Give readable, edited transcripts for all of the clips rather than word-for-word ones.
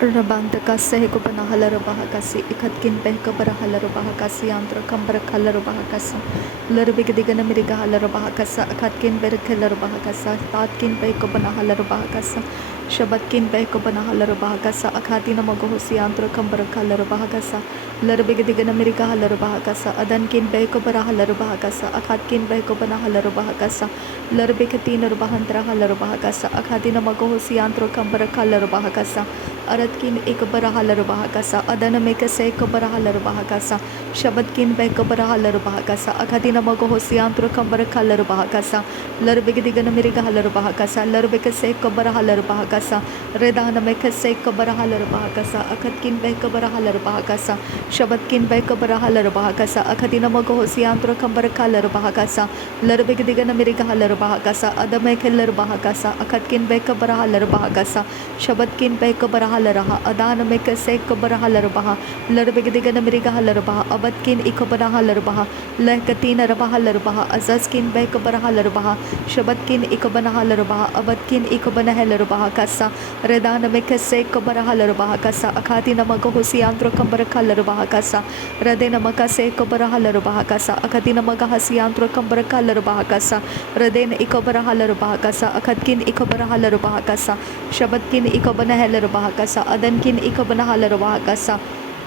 Rabanta sehko banahala rabahakasi ikatkin behka barahala rabahakasi antra kambarakhala rabahakasa larbigdigana mirigahala rabahakasa akatkin berkhala rabahakasa tatkin behka banahala rabahakasa shabatkin behka banahala rabahakasa akatina magohosi antra kambarakhala rabahakasa larbigdigana mirigahala rabahakasa adankin behka barahala rabahakasa akatkin behka banahala rabahakasa larbikatina rabahantra hala rabahakasa akatina magohosi antra kambarakhala rabahakasa अरतकिन एक बरहल रुबाहकसा अदन में कसे एक बरहल रुबाहकसा शबदकिन bake बरहल रुबाहकसा अखदिन मगो होसियांत्र कंबर खल रुबाहकसा लरबिग दिगन मिरिग हल रुबाहकसा लरबिक से एक बरहल रुबाहकसा रेदान में कसे एक बरहल रुबाहकसा अखदकिन बेक बरहल रुबाहकसा शबदकिन बेक बरहल रुबाहकसा अखदिन मगो होसियांत्र कंबर खल रुबाहकसा लरबिग दिगन मिरिग हल रुबाहकसा अदम खल रुबाहकसा अखदकिन बेक बरहल रुबाहकसा शबदकिन बेक बरहल रहा अदान में कसे कबरहा लरबहा लरबिगदिगन मिरिगा लरबहा अबदकिन इकबरहा लरबहा लहकतीन रबहा लरबहा अजजकिन बेकबरहा लरबहा शबदकिन इकबनहा लरबहा अबदकिन इकबनह लरबहा कसा रेदान में कसे कबरहा लरबहा कसा अखाती नमक हुसियांत्र कंबरखा लरबहा कसा रदे नमक से कबरहा लरबहा कसा अखती नमक हसियांत्र कंबरखा लरबहा कसा रदेन इकबरहा लरबहा कसा अखदकिन इकबरहा लरबहा कसा शबदकिन इकबनह लरबहा कसा अदनकिन इकबनहा लरबहा कसा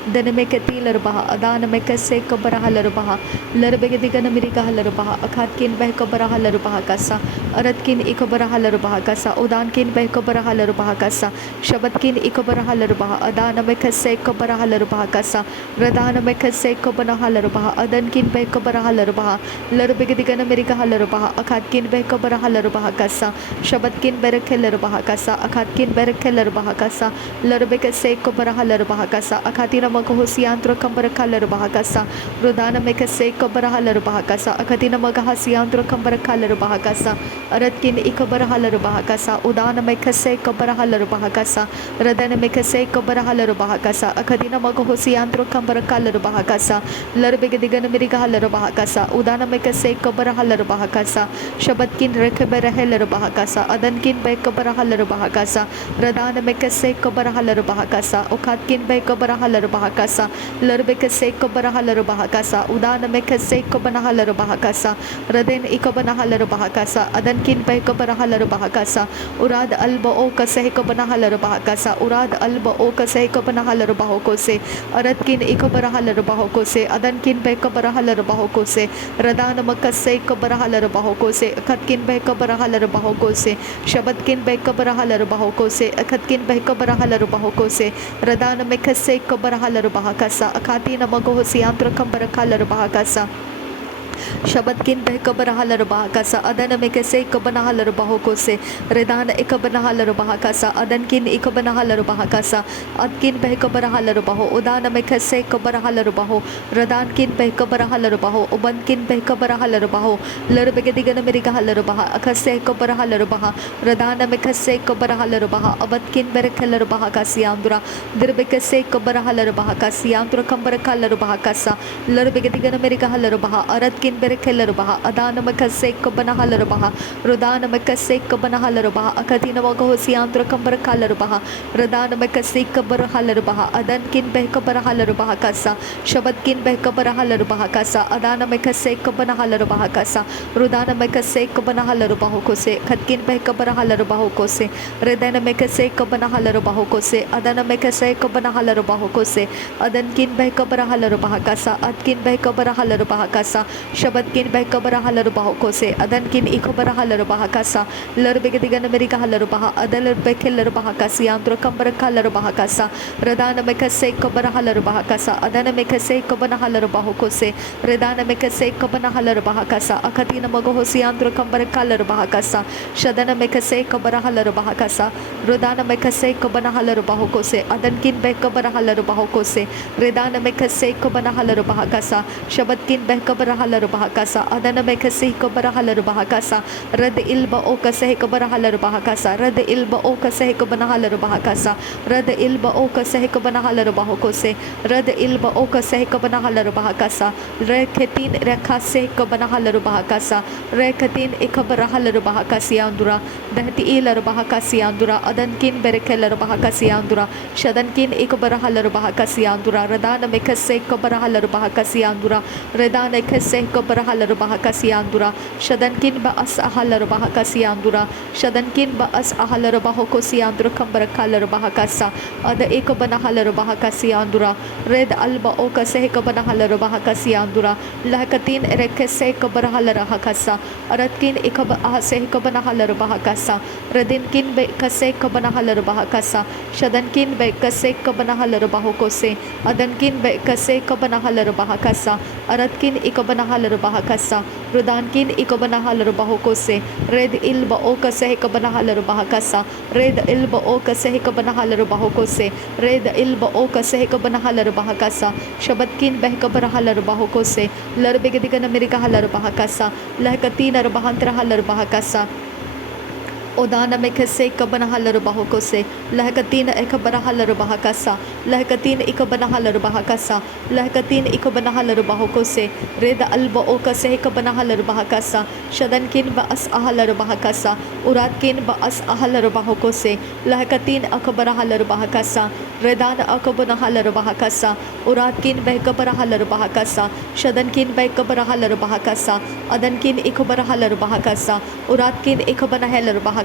दन में कती लरबहा अदान में कसे कबरहा लरबहा लरबेगदिगन मिरिगा लरबहा अखातकिन बह कबरहा लरबहा कसा अरतकिन इकबरहा लरबहा कसा उदानकिन बह कबरहा लरबहा कसा शबदकिन इकबरहा लरबहा अदान में कसे कबरहा लरबहा कसा रदान में कसे कबनहा लरबहा अदनकिन बह कबरहा लरबहा लरबेगदिगन मिरिगा लरबहा अखातकिन बह कबरहा लरबहा कसा शबदकिन बरखे लरबहा कसा अखातकिन बरखे लरबहा कसा लरबे कसे कबरहा लरबहा कसा अखातिन मगहुसियांत्र कंबरखा लरबहा कसा रुदान में कसे कबरहा लरबहा कसा अखदिन मगहसियांत्र कंबरखा लरबहा कसा अरतकिन इकबरहा लरबहा कसा उदान में कसे कबरहा लरबहा कसा रदन में कसे कबरहा लरबहा कसा अखदिन मगहुसियांत्र कंबरखा लरबहा कसा लरबिगदिगन मिरिगा लरबहा कसा उदान में कसे कबरहा लरबहा कसा शबदकिन रखबरह लरबहा कसा अदनकिन बेकबरहा लरबहा कसा रदान में कसे कबरहा लरबहा कसा उखातकिन बेकबरहा लरबहा कसा लरबे कसे कबरहा लरबहा कसा उदान में कसे कबनहा लरबहा कसा रदेन इकबनहा लरबहा कसा अदनकिन बेकबरहा लरबहा कसा उराद अल्ब ओ कसे कबनहा लरबहा कसा उराद अल्ब ओ कसे कबनहा लरबहा को से अरतकिन इकबरहा लरबहा को से अदनकिन बेकबरहा लरबहा को से रदान मकसे कबरहा लरबहा को से अखतकिन बेकबरहा लरबहा को से शबदकिन बेकबरहा लरबहा को से अखतकिन बेकबरहा लरबहा को से रदान में कसे कबरहा लरबहा कसा अखाती नमक हुसियांत्र कंबरखा लरबहा कसा शबदकिन बेकबरहा लरबहा कसा अदन में कसे कबनहा लरबहा को से रेदान इकबनहा लरबहा कसा अदनकिन इकबनहा लरबहा कसा अदकिन बेकबरहा लरबहा उदान में कसे कबरहा लरबहा रदानकिन बेकबरहा लरबहा उबनकिन बेकबरहा लरबहा लरबेगदिगन मिरिगा लरबहा अखसे कबरहा लरबहा रदान में कसे कबरहा लरबहा अबदकिन बेरख लरबहा कसियांद्रा दिरबेकसे कबरहा लरबहा कसियांद्र कंबरखा लरबहा कसा लरबेगदिगन मिरिगा लरबहा अरदकिन बेरखे लरबहा अदान में कसे कबनहा लरबहा रुदान में कसे कबनहा लरबहा अखदिन मगहुसियांत्र कंबरखा लरबहा रदान में कसे कबरहा लरबहा अदनकिन बेकबरहा लरबहा कसा शबदकिन बेकबरहा लरबहा कसा अदान में कसे कबनहा लरबहा कसा रुदान में कसे कबनहा लरबहा को से खदकिन बेकबरहा लरबहा को से रदन में कसे कबनहा लरबहा को से अदन में कसे कबनहा लरबहा को से अदनकिन बेकबरहा लरबहा कसा अदकिन बेकबरहा लरबहा कसा शबदकिन बेकबरहा लरबहा को से अदनकिन इकबरहा लरबहा कसा लरबिगदिगन मिरिगा लरबहा अदल बेखे लरबहा कसियांत्र कंबरखा लरबहा कसा रदान में कसे कबरहा लरबहा कसा अदन में कसे कबनहा लरबहा को से रदान में कसे कबनहा लरबहा कसा अखतीन मगहुसियांत्र कंबरखा लरबहा कसा शदन में कसे कबरहा लरबहा कसा रुदान में कसे कबनहा लरबहा को से अदनकिन बेकबरहा लरबहा को से रेदान में कसे कबनहा लरबहा कसा शबदकिन बेकबरहा bahakasa adana mekasi ko barahalar bahakasa rad ilba o kaseh ko barahalar bahakasa rad ilba o kaseh ko banahalar bahakasa rad ilba o kaseh ko banahalar bahokose rad ilba o kaseh ko banahalar bahakasa reketin rekase ko banahalar bahakasa reketin ikabarahalar bahakasi andura dahti ilar bahakasi andura adankin berekelar bahakasi andura shadankin ikabarahalar bahakasi andura radana mekase ko barahalar bahakasi andura redana kese ko barahalar bahakasi andura shadankin ba as ahalar bahakasi andura shadankin ba as ahalar bahokosi andura kambarakalar bahakasa ada eko banahalar bahakasi andura red alba o kase ko banahalar bahakasi andura lahkatin rekese ko barahalar bahakasa aratkin ikaba ase ko banahalar bahakasa redinkin be kase ko banahalar bahakasa shadankin be kase ko banahalar bahokose adankin be kase ko banahalar bahakasa aratkin ikabanahalar bahakasa rudankin ikabanahalar bahokose red ilba o kase ikabanahalar bahakasa red ilba o kase ikabanahalar bahokose red ilba o kase ikabanahalar bahakasa shabatkin behkabarahalar bahokose larbegedigan amerikahalar bahakasa lahkatinar bahantrahalar bahakasa Odana mekase kabanahalar bahokose lahkatin ekabanahalar bahakasa lahkatin ikabanahalar bahakasa lahkatin ikabanahalar bahokose reda alba o kase kabanahalar bahakasa shadankin ba as ahalar bahakasa uratkin ba as ahalar bahokose lahkatin akabanahalar bahakasa redana akabanahalar bahakasa uratkin behkabanahalar bahakasa shadankin behkabanahalar bahakasa adankin ikabanahalar bahakasa uratkin ikabanahalar bahakasa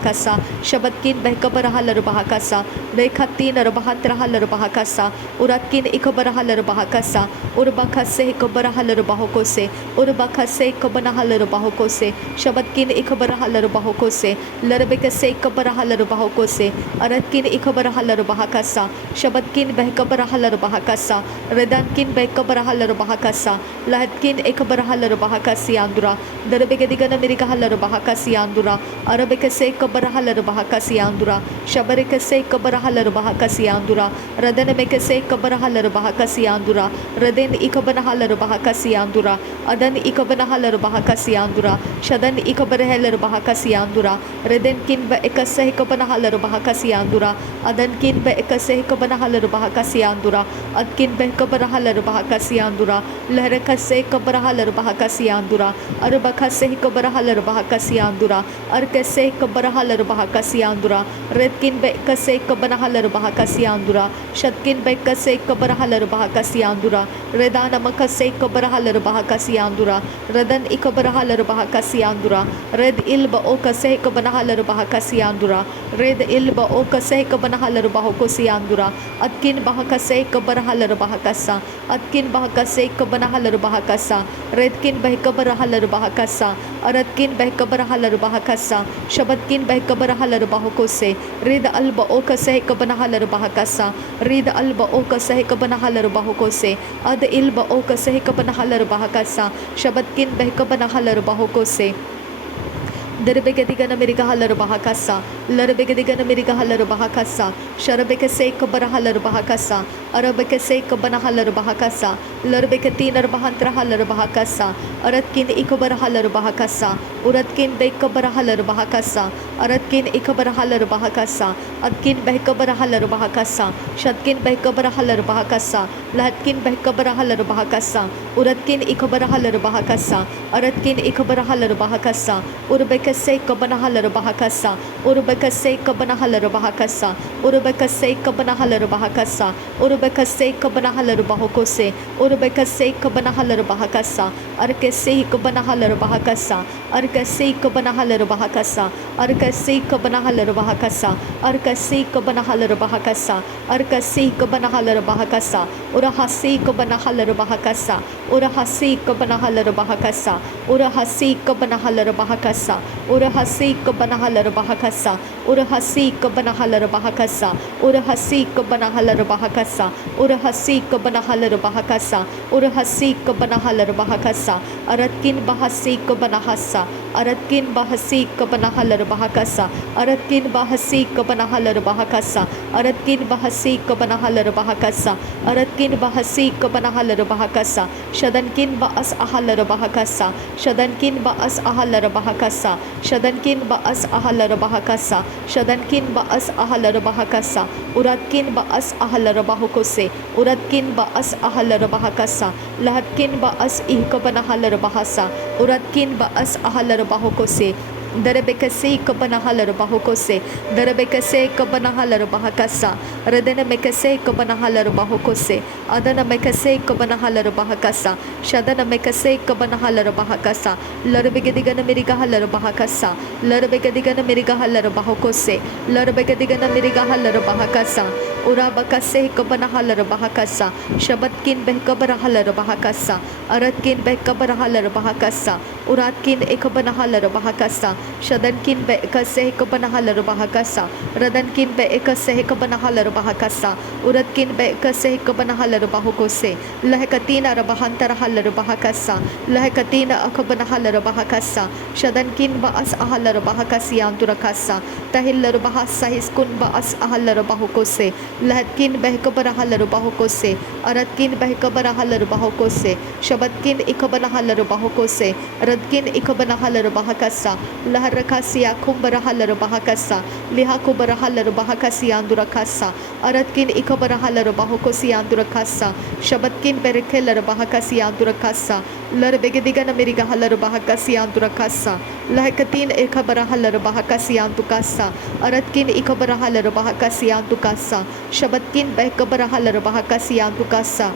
shabatkin behkabarahalar bahakasa bekhatin arbahatrahalar bahakasa uratkin ikabarahalar bahakasa urbakase ikabarahalar bahokose urbakase ikabanahalar bahokose shabatkin ikabarahalar bahokose larbekase ikabarahalar bahokose aratkin ikabarahalar bahakasa shabatkin behkabarahalar bahakasa redankin behkabarahalar bahakasa lahatkin ikabarahalar bahakasi andura darbegedigan amerikahalar bahakasi andura arabekase barahalar bahakasi andura shabarekase kabarahalar bahakasi andura radana mekase kabarahalar bahakasi andura raden ikabanahalar bahakasi andura adan ikabanahalar bahakasi andura shadan ikabarahalar bahakasi andura raden kin ba ekase kabanahalar bahakasi andura adan kin ba ekase kabanahalar bahakasi andura adkin ba kabarahalar bahakasi andura lahrakase kabarahalar bahakasi andura arbakase kabarahalar bahakasi andura arkase kabarahalar bahakasi andura redkin be kase kabanahalar bahakasi andura shatkin be kase kabarahalar bahakasi andura redana makase kabarahalar bahakasi andura radan ikabarahalar bahakasi andura red ilba o kase kabanahalar bahakasi andura red ilba o kase kabanahalar bahokosi andura atkin bahakase kabarahalar bahakasa atkin bahakase kabanahalar bahakasa redkin be kabarahalar bahakasa aratkin be kabarahalar bahakasa shabatkin behkabarahalar bahokose rid alba o kase kabanahalar bahakasa rid alba o kase kabanahalar bahokose ad ilba o kase kabanahalar bahakasa shabatkin behkabanahalar bahokose Derbegedigan America Halar Bahakasa, Larbegedigan America Halar Bahakasa, Sharabekase Kabarahalar Bahakasa, Arabekase Kabanahalar Bahakasa, Larbekatina Bahantra Halar Bahakasa, Aratkin Ikabarahalar Bahakasa, Uratkin Bekabarahalar Bahakasa, Aratkin Ikabarahalar Bahakasa, Atkin Bekabarahalar Bahakasa, Shatkin Bekabarahalar Bahakasa, Latkin Bekabarahalar Bahakasa, Uratkin Ikabarahalar Bahakasa, Aratkin Ikabarahalar Bahakasa, Urbekase Kabanahalar Bahakasa, Urbekase Kabanahalar Bahakasa, Urbekase Kabanahalar Bahakasa, Urbekase Kabanahalar Bahokose, Urbekase Kabanahalar Bahakasa, Arkase Kabanahalar Bahakasa, Arkase Kabanahalar Bahakasa, Arkase Kabanahalar Bahakasa, Arkase Kabanahalar Bahakasa, Arkase Kabanahalar Bahakasa, Urahasi Kabanahalar Bahakasa, Urahasi Kabanahalar Bahakasa, Urahasi Kabanahalar Bahakasa, Urahasi Kabanahalar Bahakasa, Urahasi Kabanahalar Bahakasa, Urahasi Kabanahalar Bahakasa, Urahasi Kabanahalar Bahakasa, Urahasi Kabanahalar Bahakasa, Aratkin bahasik banahasa. Aratkin bahasik banahalar bahakasa. Aratkin bahasik banahalar bahakasa. Aratkin bahasik banahalar bahakasa. Aratkin bahasik banahalar bahakasa. Shadankin baas ahalar bahakasa. Shadankin baas ahalar bahakasa. Shadankin baas ahalar bahakasa. Shadankin baas ahalar bahakasa. Uratkin baas ahalar bahukose. Uratkin baas ahalar bahakasa. Lahatkin baas ihkabanahalar bahasa. Uratkin baas ahalar bahukose. Darabekase kabanahalar bahukose. Darabekase kabanahalar bahakasa. Radana mekase kabanahalar bahukose. Adana mekase kabanahalar bahakasa. Shadana mekase kabanahalar bahakasa. Larbegadigana mirigahalar bahakasa. Larbegadigana mirigahalar bahukose. Larbegadigana mirigahalar bahakasa. Urabakase kabanahalar bahakasa. Shabatkin behkabarahalar bahakasa. Aratkin behkabarahalar bahakasa. Uratkin ekabanahalar bahakasa. Shadankin be ekase ekabanahalar bahakasa. Radankin be ekase ekabanahalar bahakasa. Uratkin be ekase ekabanahalar bahukose. Lahekatina rabahantarahalar bahakasa. Lahekatina akabanahalar bahakasa. Shadankin baas ahalar bahakasi anturakasa. Tahillar bahasa hiskun baas ahalar bahukose. Lahatkin behkabarahalar bahukose. Aratkin behkabarahalar bahukose. Shabatkin ekabanahalar bahukose. Radkin ekabanahalar bahakasa. Laharakasiya kumbarahalar bahakasa. Lihakubarahalar bahakasi andurakasa. Aratkin ikabarahalar bahukosi andurakasa. Shabatkin berekelar bahakasi andurakasa. Larbegedigan mirigahalar bahakasi andurakasa. Lahakatin ikabarahalar bahakasi antukasa. Aratkin ikabarahalar bahakasi antukasa. Shabatkin bekabarahalar bahakasi antukasa.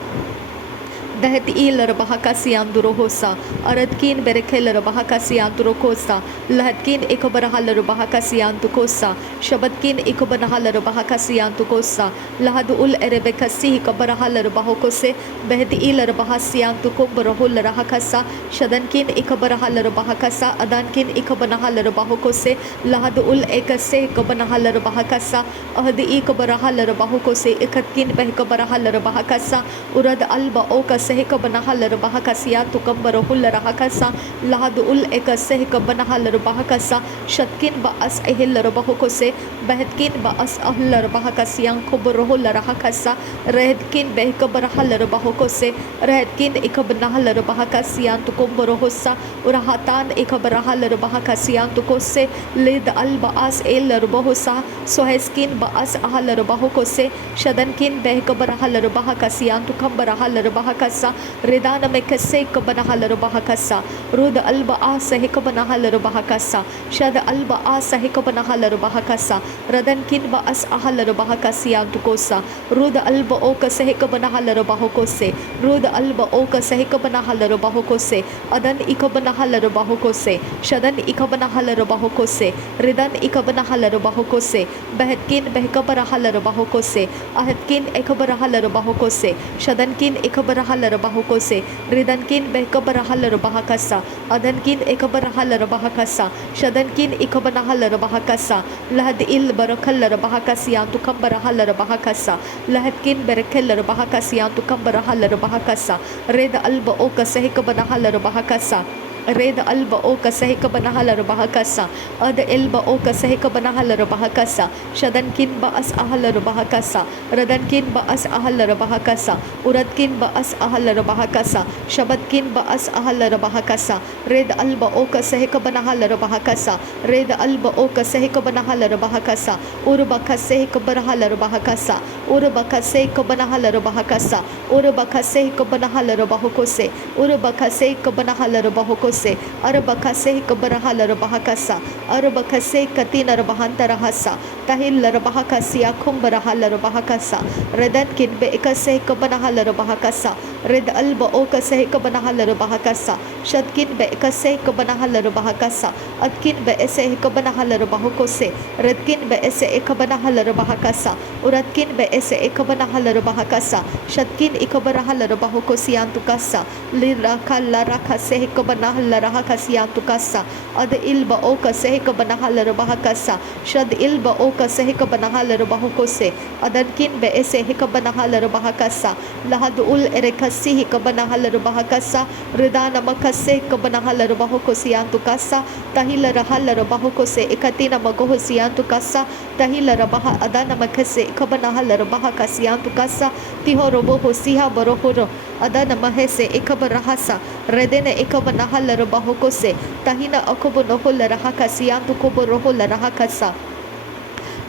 Dahet ilar bahakasi andurohosa. Aratkin berekelar bahakasi anturokosa. Lahatkin ikabarahalar bahakasi antukosa. Shabatkin ikabarahalar bahakasi antukosa. Lahadul erebekasi ikabarahalar bahokose. Behet ilar bahasi antukombarahul rahakasa. Shadankin ikabarahalar bahakasa. Adankin ikabarahalar bahokose. Lahadul ekase ikabarahalar bahakasa. Ahdi ikabarahalar bahokose. Ikatkin behkabarahalar bahakasa. Urad alba okase Hekabanahalar bahakasiya tukambarahul rahakasa. Lahadul ekase hekabanahalar bahakasa. Shatkin baas ehillar bahukose. Behetkin baas ahlar bahakasiyang kubarahul rahakasa. Redkin behkabarahalar bahukose. Redkin ikabanahalar bahakasiyan tukumbarahosa. Urahatan ikabarahalar bahakasiyan tukose. Lid al baas ehillar bahusa. Soheskin baas ahalar bahukose. Shadankin behkabarahalar bahakasiyan tukambarahalar bahakasa. Redana mekase kabanahalar bahakasa. Rud alba asa hekabanahalar bahakasa. Shad alba asa hekabanahalar bahakasa. Radankin baas ahalar bahakasiyan tukosa. Rud alba oka sehekabanahalar bahokose. Rud alba oka sehekabanahalar bahokose. Adan ikabanahalar bahokose. Shadan ikabanahalar bahokose. Redan ikabanahalar bahokose. Behetkin behkabarahalar bahokose. Ahetkin ekabarahalar bahokose. Shadankin ekabarahalar bahukose. Ridankin behkabarahalar bahakasa. Adankin ekabarahalar bahakasa. Shadankin ikabanahalar bahakasa. Lahadil barakallar bahakasiyan tukambarahalar bahakasa. Lahadkin berakallar bahakasiyan tukambarahalar bahakasa. Red alba oka sehikabanahalar bahakasa. Red alba oka sehikabanahalar bahakasa. Ad elba oka sehikabanahalar bahakasa. Shadankin baas ahalar bahakasa. Radankin baas ahalar bahakasa. Uratkin baas ahalar bahakasa. Shabatkin baas ahalar bahakasa. Red alba oka sehikabanahalar bahakasa. Red alba oka sehikabanahalar bahakasa. Urbaka sehikabanahalar bahakasa. Urbaka sehikabanahalar bahakasa. Urbaka sehikabanahalar bahukose. Urbaka sehikabanahalar bahukose. Arbakase kabarahalar bahakasa. Arbakase katinar bahantarahasa. Tahillar bahakasiya kumbarahalar bahakasa. Redankin be ekase kabanahalar bahakasa. Red alba okase kabanahalar bahakasa. Shadkin be ekase kabanahalar bahakasa. Adkin be ese kabanahalar bahukose. Redkin be ese ekabanahalar bahakasa. Uratkin be ese ekabanahalar bahakasa. Shadkin ikabarahalar bahukosiyantukasa. Liraka laraka se kabanahalar halla raha kasiya tukasa ad ilba o kase ka bana halla rabaha kasa shad ilba o kase ka bana halla rabahu kose adan kin be ese ka bana halla rabaha kasa lahad ul erekasi ka bana halla rabaha kasa ridana makase ka bana halla rabahu kosiya tukasa tahila rahalla rabahu kose ekatina magoho siya tukasa tahila rabaha adana makase ka bana halla rabaha kasiya tukasa tihorobo hosiha borohoro adana mahese ekabarahasa redene ekabanahala rabahokose tahina akobonohola rahakasiyantu koborohola rahakasa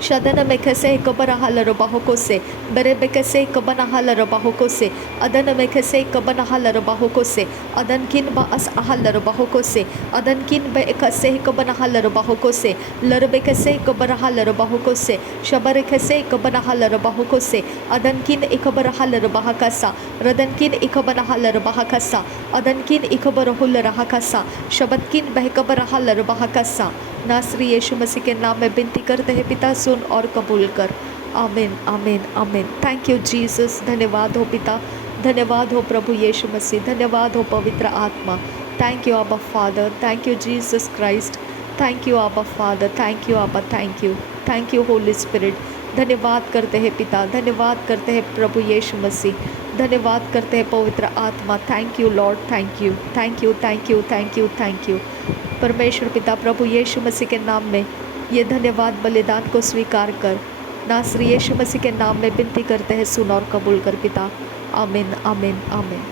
Shadana mekase kabanahala rabahokose berebekase kabanahala rabahokose adana mekase kabanahala rabahokose adan kin ba as ahala rabahokose adan kin ba ekase kabanahala rabahokose larbekase kabanahala rabahokose shabarekase kabanahala rabahokose adan kin ikabarahala rabahakasa radan kin ikabanahala rabahakasa adan kin ikabarahul rahakasa shabat kin behkabarahala rabahakasa नासरी यीशु मसीह के नाम में विनती करते हैं पिता सुन और कबूल कर आमीन आमीन आमीन थैंक यू जीसस धन्यवाद हो पिता धन्यवाद हो प्रभु यीशु मसीह धन्यवाद हो पवित्र आत्मा थैंक यू आबा father thank you Jesus Christ thank you आबा फादर थैंक यू आबा थैंक यू होली स्पिरिट धन्यवाद करते हैं पिता धन्यवाद करते हैं प्रभु यीशु मसीह धन्यवाद करते हैं पवित्र आत्मा thank you Lord thank you thank you thank you thank you thank you परमेश्वर पिता प्रभु यीशु मसीह के नाम में ये धन्यवाद बलिदान को स्वीकार कर नासरी यीशु मसीह के नाम में विनती करते हैं सुन और कबूल कर पिता आमीन आमीन आमीन।